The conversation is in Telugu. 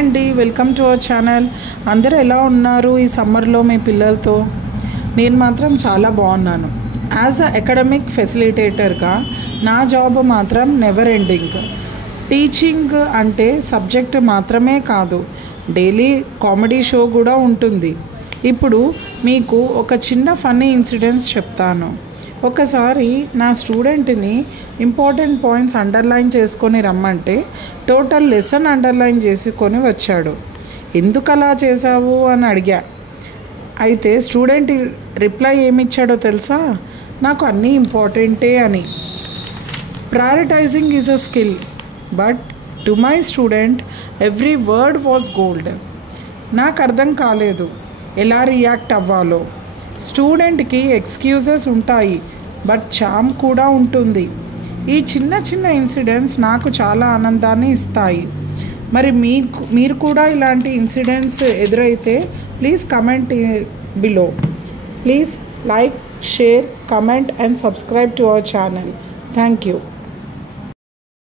అండి, వెల్కమ్ టు అవర్ ఛానల్. అందరూ ఎలా ఉన్నారు ఈ సమ్మర్లో మీ పిల్లలతో? నేను మాత్రం చాలా బాగున్నాను. యాజ్ అ అకాడమిక్ ఫెసిలిటేటర్గా నా జాబ్ మాత్రం నెవర్ ఎండింగ్. టీచింగ్ అంటే సబ్జెక్ట్ మాత్రమే కాదు, డైలీ కామెడీ షో కూడా ఉంటుంది. ఇప్పుడు మీకు ఒక చిన్న ఫన్నీ ఇన్సిడెంట్స్ చెప్తాను. ఒకసారి నా స్టూడెంట్ని ఇంపార్టెంట్ పాయింట్స్ అండర్లైన్ చేసుకొని రమ్మంటే టోటల్ లెసన్ అండర్లైన్ చేసుకొని వచ్చాడు. ఎందుకు అలా చేశావు అని అడిగా. అయితే స్టూడెంట్ రిప్లై ఏమిచ్చాడో తెలుసా? నాకు అన్నీ ఇంపార్టెంటే అని. Prioritising is a skill, but to my student every word was gold. నాకు అర్థం కాలేదు ఎలా రియాక్ట్ అవ్వాలో. స్టూడెంట్కి ఎక్స్క్యూజెస్ ఉంటాయి, బట్ చామ్ కూడా ఉంటుంది. ఈ చిన్న చిన్న ఇన్సిడెంట్స్ నాకు చాలా ఆనందాన్ని ఇస్తాయి. మరి మీరు కూడా ఇలాంటి ఇన్సిడెంట్స్ ఎదురైతే please comment below. Please like, share, comment and subscribe to our channel. Thank you.